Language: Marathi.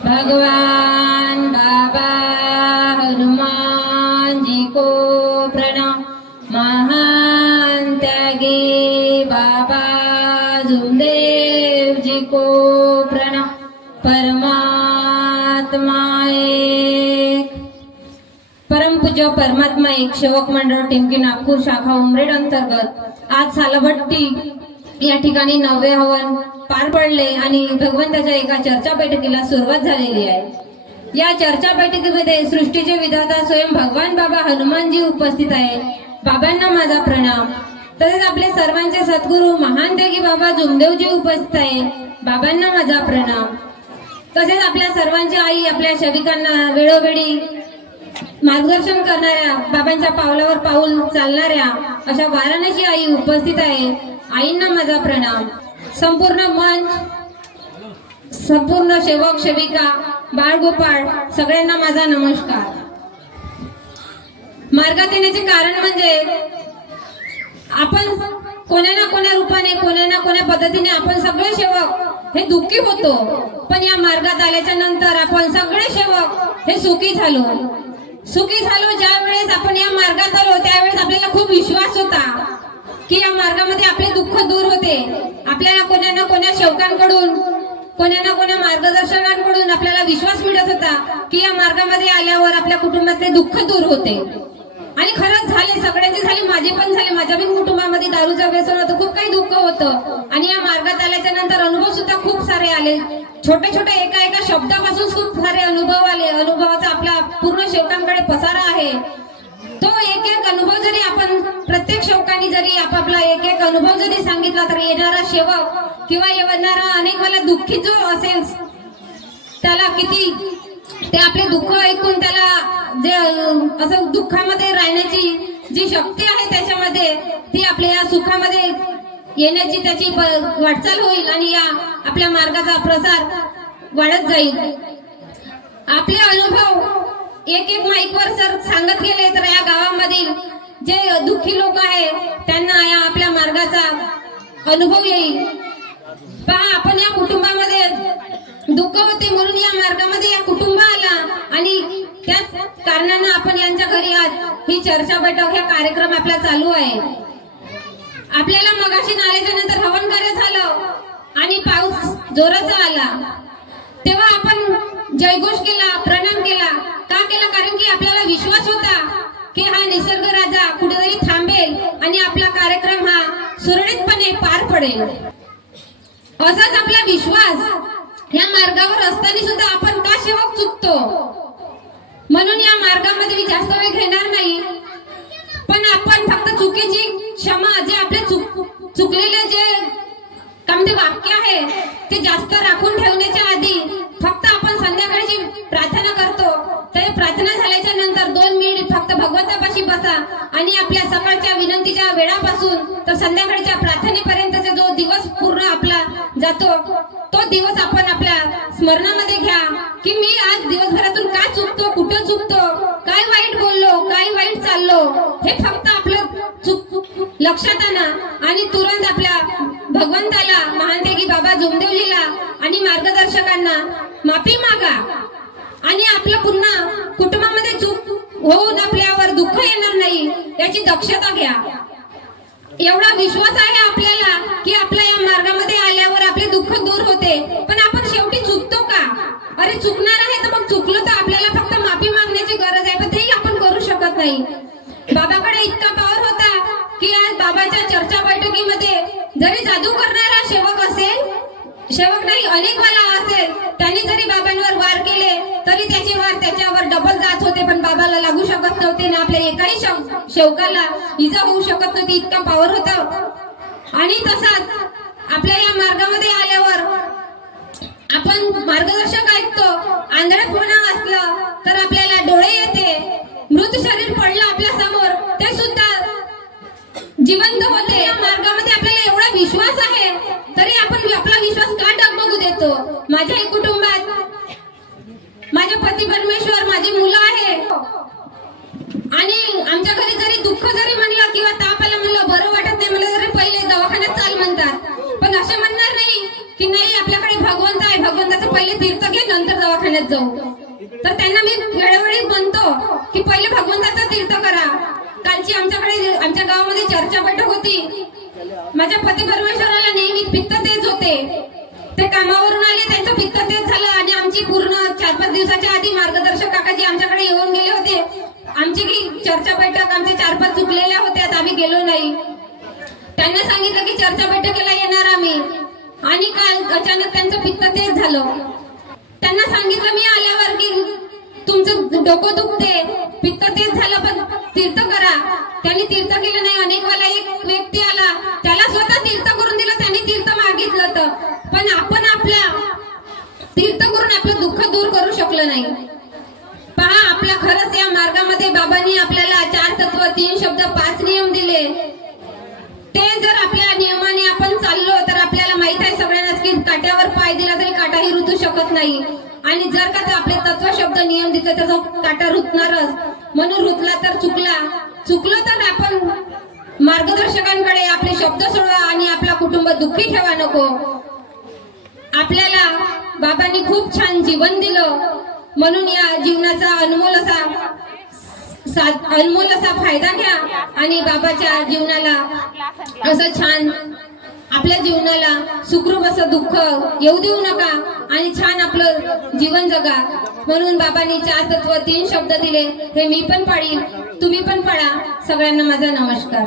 भगवान बाबा हनुमान जी को प्रणाम। महान त्यागी बाबा जुमदेव जी को प्रणाम। परमात्मा एक। परमपूज्य परमात्मा एक सेवक मंडळ टिमकी नागपूर शाखा उमरेड अंतर्गत आज सालभट्टी या ठिकाणी 9वे हवन पार पडले आणि भगवंताच्या एका चर्चा बैठकीला सुरुवात झालेली आहे। या चर्चा बैठकीमध्ये सृष्टीचे विधाता स्वयं भगवान बाबा हनुमानजी उपस्थित आहे। बाबांना माझा प्रणाम। तसेच आपले सर्वांचे सद्गुरू महान त्यागी बाबा जुमदेवजी उपस्थित आहे। बाबांना माझा प्रणाम। तसेच आपल्या सर्वांची आई आपल्या सेविकांना वेळोवेळी मार्गदर्शन करणाऱ्या बाबांच्या पावलावर पाऊल चालणाऱ्या अशा वाराणसी आई उपस्थित आहे। आईंना माझा प्रणाम। संपूर्ण मंच, संपूर्ण सेवक सेविका, बाळगोपाळ सगळ्यांना माझा नमस्कार। मार्गात येण्याचे कारण म्हणजे आपण कोण्या ना कोण्या रूपाने कोण्या ना कोण्या पद्धतीने आपण सगळे सेवक हे दुःखी होतो, पण या मार्गात आल्याच्या नंतर आपण सगळे सेवक हे सुखी झालो। ज्या वेळेस आपण या मार्गात आलो त्यावेळेस आपल्याला खूप विश्वास होता की या मार्गामध्ये आपले दुःख दूर होते। आपल्याला कोण्या ना कोण्या सेवकांकडून कोण्या ना कोण्या मार्गदर्शकांकडून आपल्याला विश्वास मिळत होता की या मार्गामध्ये आल्यावर आपल्या कुटुंबातले दुःख दूर होते। आणि खरंच झाले, सगळ्यांची झाली, माझी पण झाली। माझ्या पण कुटुंबामध्ये दारूचं व्यसन होतं, खूप काही दुःख होतं। आणि या मार्गात आल्याच्या नंतर अनुभव सुद्धा खूप सारे आले। छोटे छोटे एका शब्दापासून खूप सारे अनुभव आले। अनुभवाचा आपला पूर्ण सेवकांकडे पसारा आहे। तो एक अनुभव जरी आपण प्रत्येक सेवकांनी जरी आपापला एक अनुभव जरी सांगितला तर येणारा सेवक किंवा येणारा अनेक वेळा दुःखी जो असेल त्याला किती ते आपले दुःख ऐकून त्याला जे असं दुःखामध्ये राहण्याची जी शक्ती आहे त्याच्यामध्ये ती आपल्या या सुखामध्ये येण्याची त्याची वाटचाल होईल आणि या आपल्या मार्गाचा प्रसार वाढत जाईल। आपले अनुभव एक माईकवर जर सांगत गेले तर या गावामधील जे दुःखी लोक आहे त्यांना या आपल्या मार्गाचा अनुभव येईल। पहा, आपण या कुटुंबामध्ये दुःख होते म्हणून या मार्गामध्ये या कुटुंब आला आणि त्याच कारणाने आपण यांच्या घरी आज ही चर्चा बैठक हे कार्यक्रम आपला चालू आहे। आपल्याला मगाशी नाल्याच्या नंतर हवन कार्य झालं आणि पाऊस जोराचा आला तेव्हा आपण जयघोष केला, प्रणाम केला। का केला? कारण की आपल्याला विश्वास होता की हा निसर्ग राजा कुठेतरी थांबेल आणि आपला कार्यक्रम हा सुरळीतपणे पार पडेल। असाच आपला विश्वास या मार्गावर असताना सुद्धा आपण का सेवक चुकतो? म्हणून या मार्गामध्ये मी जास्त वेळ घेणार नाही, पण आपण फक्त चुकीची क्षमा जे आपले चुकलेले जे कामते वाक्य आहे ते जास्त राखून ठेवण्याच्या आधी फक्त आपण संध्याकाळची प्रार्थना करतो। ते प्रार्थना झाल्याच्या नंतर 2 मिनिट फक्त भगवंतापाशी बसा आणि आपल्या सकाळच्या विनंतीच्या वेळापासून तर संध्याकाळच्या प्रार्थनेपर्यंतचा जो दिवस पूर्ण आपला जातो तो दिवस आपण आपल्या स्मरणामध्ये घ्या की मी आज दिवसभरातून काय चुकतो, कुठं चुकतो, काय वाईट बोललो, काय वाईट चाललो, हे फक्त आपलं लक्षात आणा आणि तुरंत आपल्या भगवंताला, महान त्यागी बाबा जुमदेवजीला आणि मार्गदर्शकांना माफी मागा आणि आपलं पुन्हा कुटुंबामध्ये चूक होऊन आपल्यावर दुःख येणार नाही याची दक्षता घ्या। एवढा विश्वास आहे आपल्याला की आपल्या या मार्गामध्ये आल्यावर आपले दुःख दूर होते, पण आपण शेवटी चुकतो का? अरे चुकणार आहे तर मग चुकलो तर आपल्याला फक्त माफी मागण्याची गरज आहे, पण तेही आपण करू शकत नाही। बाबाकडे इतका पावर होता की आज बाबाच्या चर्चा बैठकीमध्ये जरी जादू करणारा सेवक असेल, सेवक नाही अनेक वाला असेल, त्यांनी जरी बाबांवर वार केले तरी त्याचे वार त्याच्यावर डबल जात होते, पण बाबाला लागू शकत नव्हते ना आपल्या एकाही सेवकाला इजा होऊ शकत नव्हती, इतका पावर होता। आणि तसाच आपल्या या मार्गामध्ये आल्यावर आपण मार्गदर्शक ऐकतो, आंधळेपणा असलं तर आपल्याला डोळे येते, मृत शरीर पडलं आपल्या समोर ते सुद्धा जिवंत होते। या मार्गामध्ये आपल्याला एवढा विश्वास आहे तरी आपण आपला विश्वास का डगमगू देतो? माझ्याही कुटुंबात माझे पती परमेश्वर, माझी मुलं आहे आणि आमच्या घरी जरी दुःख जरी म्हणलं किंवा ताप आला म्हणलं, बरं वाटत नाही म्हणलं तरी पहिले दवाखान्यात चाल म्हणतात, पण असे म्हणणार नाही की नाही आपल्याकडे भगवंत आहे, भगवंताचं पहिले तीर्थ घे नंतर दवाखान्यात जाऊ. तर त्यांना मी वेळोवेळी म्हणतो की पहिले भगवंताचा तीर्थ करा. कालची आमच्या गावामध्ये चर्चा बैठक होती. माझ्या पती परमेश्वराला नेहमी पित्त तेज होते. ते कामावरून आले, त्यांचं पित्त तेज झालं आणि आमची पूर्ण 4-5 दिवसाच्या आधी मार्गदर्शक काकाजी आमच्याकडे येऊन गेले होते. आमची की चर्चा बैठक आमच्या 4-5 चुकलेल्या होत्या, आम्ही गेलो नाही. त्यांना सांगितलं की चर्चा बैठकीला येणार आम्ही, आणि काल अचानक त्यांचं पित्त तेज झालं. त्यांना सांगितलं मी आल्यावर की तुमचं डोकं दुखते, पित्त तेज झालं, पण तीर्थ करा. त्यांनी तीर्थ केलं नाही. अनेक वेळा एक व्यक्ती आला, त्याला स्वतः तीर्थ करून दिलं, त्यांनी तीर्थ मागितलं तर, पण आपण आपल्या तीर्थ करून आपलं दुःख दूर करू शकलो नाही. पहा, आपल्या खरंच या मार्गामध्ये बाबांनी आपल्याला 4 तत्व, 3 शब्द, 5 नियम दिले. ते जर आपल्या नियमाने आपण चाललो तर आपल्याला माहित आहे सगळ्यांनाच की काट्यावर पाय दिला तरी काटाही रुतू शकत नाही. आणि जर का ते आपले तत्व शब्द नियम दिले तर तो काटा रुतणारच. म्हणून रुतला तर चुकलो तर आपण मार्गदर्शकांकडे आपले शब्द सोडवा आणि आपला कुटुंब दुःखी ठेवा नको. आपल्याला बाबांनी खूप छान जीवन दिलं, म्हणून या जीवनाचा अनमोल असा फायदा घ्या आणि बाबाच्या जीवनाला असं छान, आपल्या जीवनाला सुखरूप असं दुःख येऊ देऊ नका आणि छान आपलं जीवन जगा. म्हणून बाबांनी 4 तत्व, 3 शब्द दिले, हे मी पण पाळीन, तुम्ही पण पाळा. सगळ्यांना माझा नमस्कार.